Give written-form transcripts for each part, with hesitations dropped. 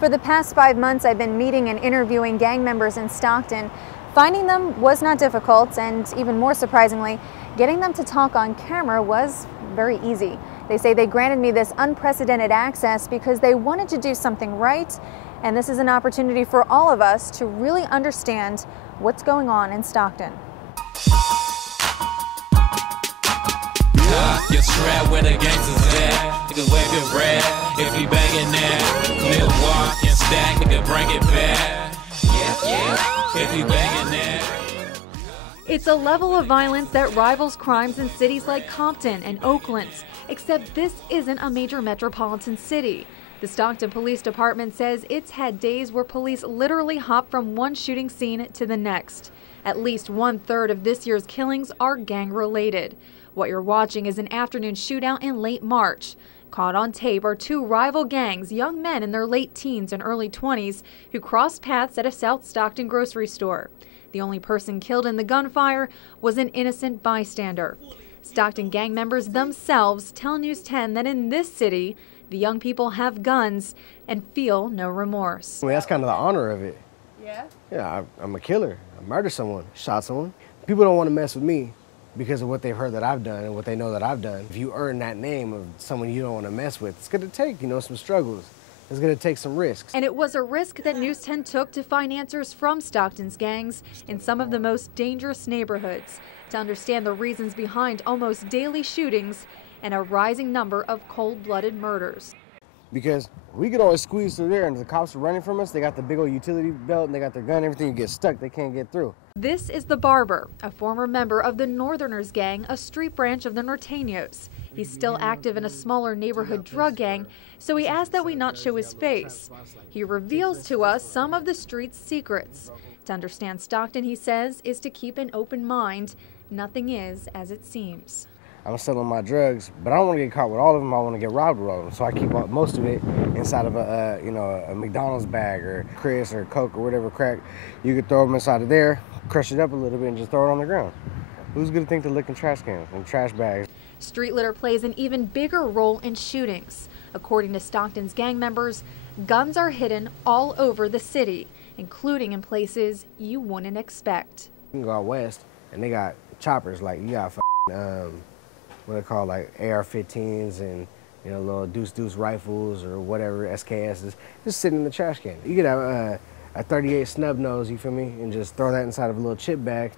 For the past 5 months, I've been meeting and interviewing gang members in Stockton. Finding them was not difficult, and even more surprisingly, getting them to talk on camera was very easy. They say they granted me this unprecedented access because they wanted to do something right, and this is an opportunity for all of us to really understand what's going on in Stockton. You're strapped where the gangsters at. Nigga wave your breath if he banging that. Nigga walk and stack, nigga bring it back. Yeah, if he banging that. It's a level of violence that rivals crimes in cities like Compton and Oakland, except this isn't a major metropolitan city. The Stockton Police Department says it's had days where police literally hop from one shooting scene to the next. At least 1/3 of this year's killings are gang-related. What you're watching is an afternoon shootout in late March. Caught on tape are two rival gangs, young men in their late teens and early 20s, who crossed paths at a South Stockton grocery store. The only person killed in the gunfire was an innocent bystander. Stockton gang members themselves tell News 10 that in this city, the young people have guns and feel no remorse. I mean, that's kind of the honor of it. Yeah? Yeah, I'm a killer. I murdered someone, shot someone. People don't want to mess with me because of what they've heard that I've done and what they know that I've done. If you earn that name of someone you don't want to mess with, it's going to take, some struggles. It's going to take some risks. And it was a risk that News 10 took to find answers from Stockton's gangs in some of the most dangerous neighborhoods, to understand the reasons behind almost daily shootings and a rising number of cold-blooded murders. Because we could always squeeze through there and the cops are running from us. They got the big old utility belt and they got their gun, everything. You get stuck, they can't get through. This is the Barber, a former member of the Northerners gang, a street branch of the Norteños. He's still active in a smaller neighborhood drug gang, so he asked that we not show his face. He reveals to us some of the street's secrets. To understand Stockton, he says, is to keep an open mind. Nothing is as it seems. I'm selling my drugs, but I don't want to get caught with all of them. I want to get robbed with all of them. So I keep most of it inside of a McDonald's bag or Chris or Coke or whatever crack. You could throw them inside of there, crush it up a little bit, and just throw it on the ground. Who's going to think to lick in trash cans and trash bags? Street litter plays an even bigger role in shootings. According to Stockton's gang members, guns are hidden all over the city, including in places you wouldn't expect. You can go out west, and they got choppers. Like, you got what they call like AR-15s and little deuce rifles or whatever, SKSs, just sitting in the trash can. You could have a 38 snub nose, you feel me, and just throw that inside of a little chip bag,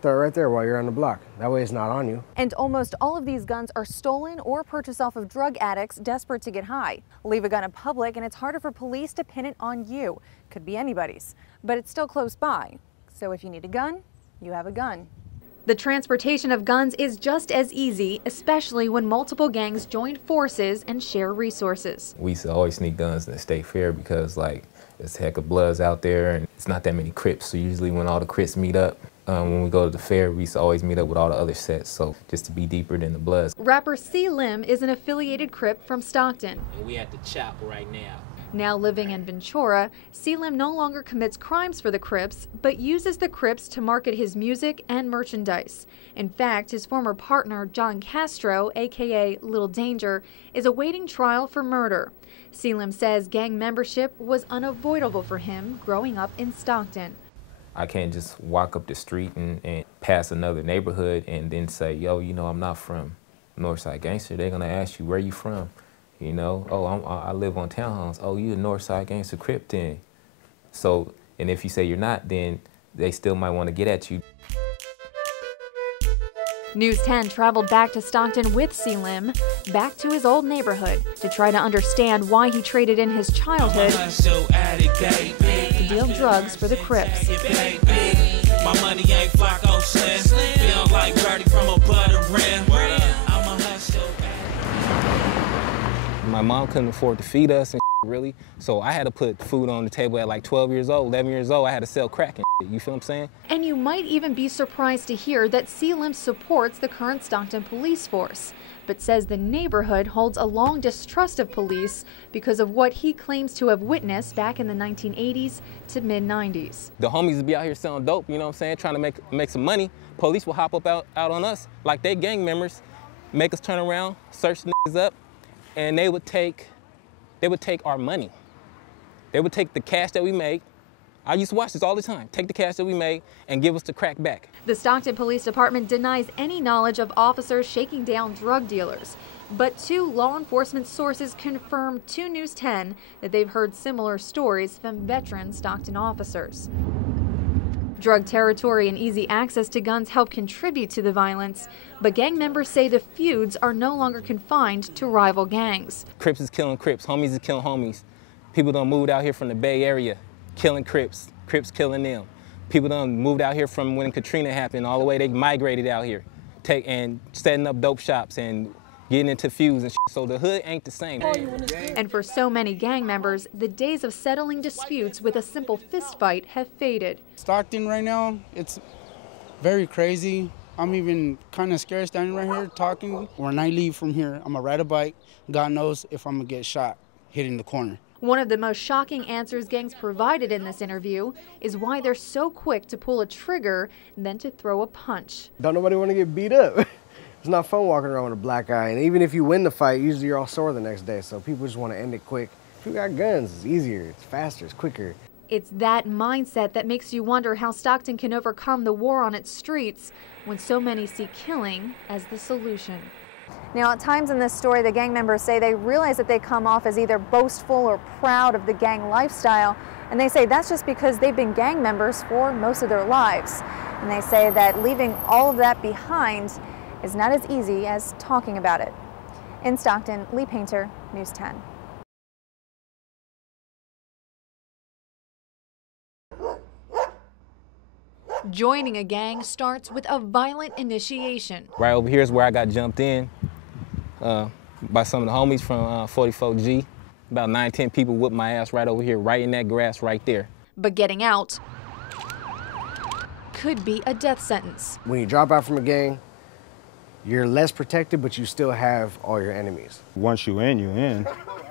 throw it right there while you're on the block. That way it's not on you. And almost all of these guns are stolen or purchased off of drug addicts desperate to get high. Leave a gun in public and it's harder for police to pin it on you. Could be anybody's, but it's still close by. So if you need a gun, you have a gun. The transportation of guns is just as easy, especially when multiple gangs join forces and share resources. We used to always sneak guns in the state fair because there's a heck of bloods out there and it's not that many Crips. So usually when all the Crips meet up, when we go to the fair, we used to always meet up with all the other sets, so just to be deeper than the bloods. Rapper C-Lim is an affiliated Crip from Stockton. And we at the chapel right now. Now living in Ventura, C-Lim no longer commits crimes for the Crips, but uses the Crips to market his music and merchandise. In fact, his former partner, John Castro, aka Little Danger, is awaiting trial for murder. C-Lim says gang membership was unavoidable for him growing up in Stockton. I can't just walk up the street and pass another neighborhood and then say, yo, I'm not from Northside Gangster. They're gonna ask you, where you from? Oh, I live on townhomes. Oh, you a Northside Gangster Crip then. So, and if you say you're not, then they still might want to get at you. News 10 traveled back to Stockton with C-Lim, back to his old neighborhood, to try to understand why he traded in his childhood to deal drugs for the Crips. My money ain't Flacco Slim. Feel like Birdie from a butter rim. My mom couldn't afford to feed us and really, so I had to put food on the table at like 12 years old, 11 years old. I had to sell crack and you feel what I'm saying? And you might even be surprised to hear that C-Lim supports the current Stockton police force, but says the neighborhood holds a long distrust of police because of what he claims to have witnessed back in the 1980s to mid-90s. The homies would be out here selling dope, you know what I'm saying, trying to make some money. Police will hop up out on us like they gang members, make us turn around, search the niggas up, and they would take our money. They would take the cash that we make. I used to watch this all the time. Take the cash that we made and give us the crack back. The Stockton Police Department denies any knowledge of officers shaking down drug dealers. But 2 law enforcement sources confirmed to News 10 that they've heard similar stories from veteran Stockton officers. Drug territory and easy access to guns help contribute to the violence, but gang members say the feuds are no longer confined to rival gangs. Crips is killing Crips, homies is killing homies. People done moved out here from the Bay Area, killing Crips, Crips killing them. People done moved out here from when Katrina happened, all the way they migrated out here, and setting up dope shops and getting into feuds and shit. So the hood ain't the same. And for so many gang members, the days of settling disputes with a simple fist fight have faded. Stockton right now, it's very crazy. I'm even kind of scared standing right here talking. When I leave from here, I'm gonna ride a bike. God knows if I'm gonna get shot hitting the corner. One of the most shocking answers gangs provided in this interview is why they're so quick to pull a trigger than to throw a punch. Don't nobody want to get beat up. It's not fun walking around with a black eye, and even if you win the fight, usually you're all sore the next day, so people just want to end it quick. If you got guns, it's easier, it's faster, it's quicker. It's that mindset that makes you wonder how Stockton can overcome the war on its streets when so many see killing as the solution. Now, at times in this story, the gang members say they realize that they come off as either boastful or proud of the gang lifestyle, and they say that's just because they've been gang members for most of their lives. And they say that leaving all of that behind is not as easy as talking about it. In Stockton, Leigh Paynter, News 10. Joining a gang starts with a violent initiation. Right over here is where I got jumped in by some of the homies from 44G. About 9-10 people whipped my ass right over here, right in that grass right there. But getting out could be a death sentence. When you drop out from a gang, you're less protected, but you still have all your enemies. Once you in, you in.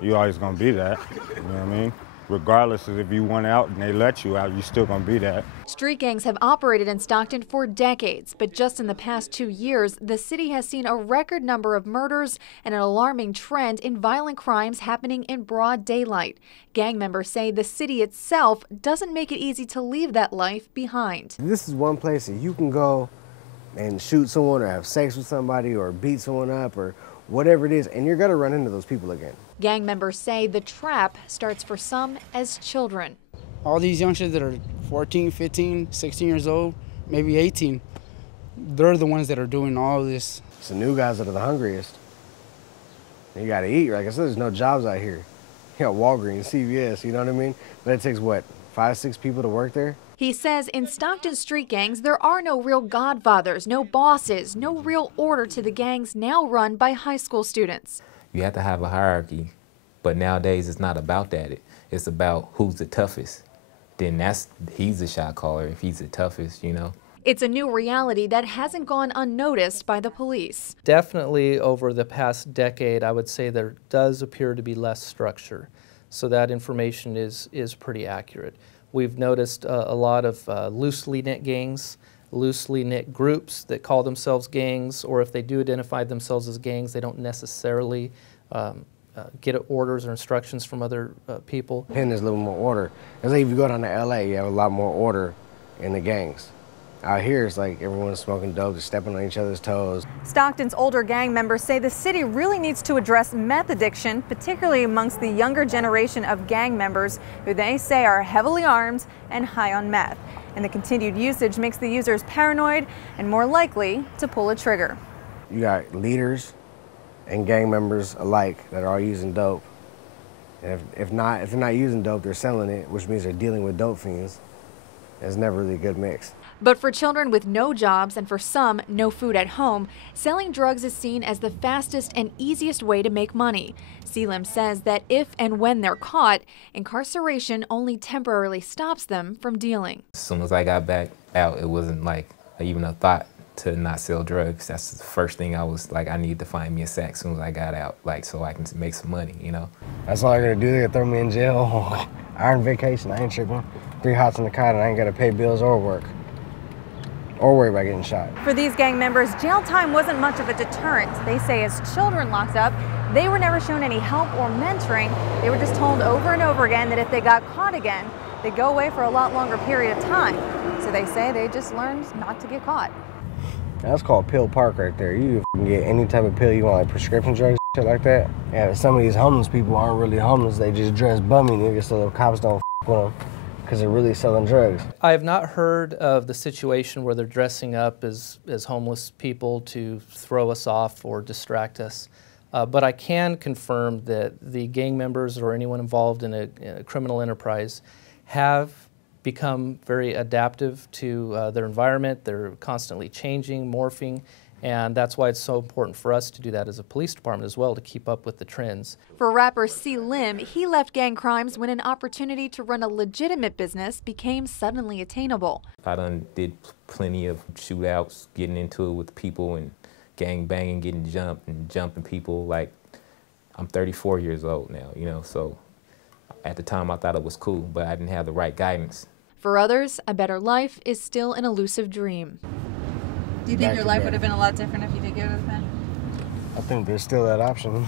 You always gonna be that, you know what I mean? Regardless of if you want out and they let you out, you still gonna be that. Street gangs have operated in Stockton for decades, but just in the past 2 years, the city has seen a record number of murders and an alarming trend in violent crimes happening in broad daylight. Gang members say the city itself doesn't make it easy to leave that life behind. This is one place that you can go and shoot someone or have sex with somebody or beat someone up or whatever it is, and you're gonna run into those people again. Gang members say the trap starts for some as children. All these youngsters that are 14, 15, 16 years old, maybe 18, they're the ones that are doing all this. It's the new guys that are the hungriest. You gotta eat. Like I said, there's no jobs out here. You got Walgreens, CVS, you know what I mean? But it takes, what, 5, 6 people to work there? He says in Stockton street gangs, there are no real godfathers, no bosses, no real order to the gangs now run by high school students. You have to have a hierarchy, but nowadays it's not about that. It's about who's the toughest. Then he's the shot caller if he's the toughest, you know. It's a new reality that hasn't gone unnoticed by the police. Definitely over the past decade, I would say there does appear to be less structure. So that information is pretty accurate. We've noticed a lot of loosely knit gangs, loosely knit groups that call themselves gangs, or if they do identify themselves as gangs, they don't necessarily get orders or instructions from other people. Penn is a little more order. It's like if you go down to LA, you have a lot more order in the gangs. Out here, it's like everyone's smoking dope, just stepping on each other's toes. Stockton's older gang members say the city really needs to address meth addiction, particularly amongst the younger generation of gang members who they say are heavily armed and high on meth. And the continued usage makes the users paranoid and more likely to pull a trigger. You got leaders and gang members alike that are all using dope. And if they're not using dope, they're selling it, which means they're dealing with dope fiends. It's never really a good mix. But for children with no jobs and for some, no food at home, selling drugs is seen as the fastest and easiest way to make money. Selim says that if and when they're caught, incarceration only temporarily stops them from dealing. As soon as I got back out, it wasn't like even a thought to not sell drugs. That's the first thing I was like, I need to find me a sack as soon as I got out, like so I can make some money, you know. That's all they're gonna do, they're gonna throw me in jail. I'm on vacation, I ain't tripping. 3 hots in the cot and I ain't gotta pay bills or work. Or worry about getting shot. For these gang members, jail time wasn't much of a deterrent. They say as children locked up, They were never shown any help or mentoring. They were just told over and over again that if they got caught again, they'd go away for a lot longer period of time. So they say they just learned not to get caught. That's called pill park right there. You can get any type of pill you want, like prescription drugs, shit like that. Yeah, some of these homeless people aren't really homeless. They just dress bummy niggas so the cops don't with them because they're really selling drugs. I have not heard of the situation where they're dressing up as homeless people to throw us off or distract us. But I can confirm that the gang members or anyone involved in a criminal enterprise have become very adaptive to their environment. They're constantly changing, morphing, and that's why it's so important for us to do that as a police department as well, to keep up with the trends. For rapper C. Lim, he left gang crimes when an opportunity to run a legitimate business became suddenly attainable. I done did plenty of shootouts, getting into it with people and gang banging, getting jumped and jumping people. Like, I'm 34 years old now, you know, so at the time I thought it was cool, but I didn't have the right guidance. For others, a better life is still an elusive dream. Do you think your life would have been a lot different if you did go to the pen? I think there's still that option.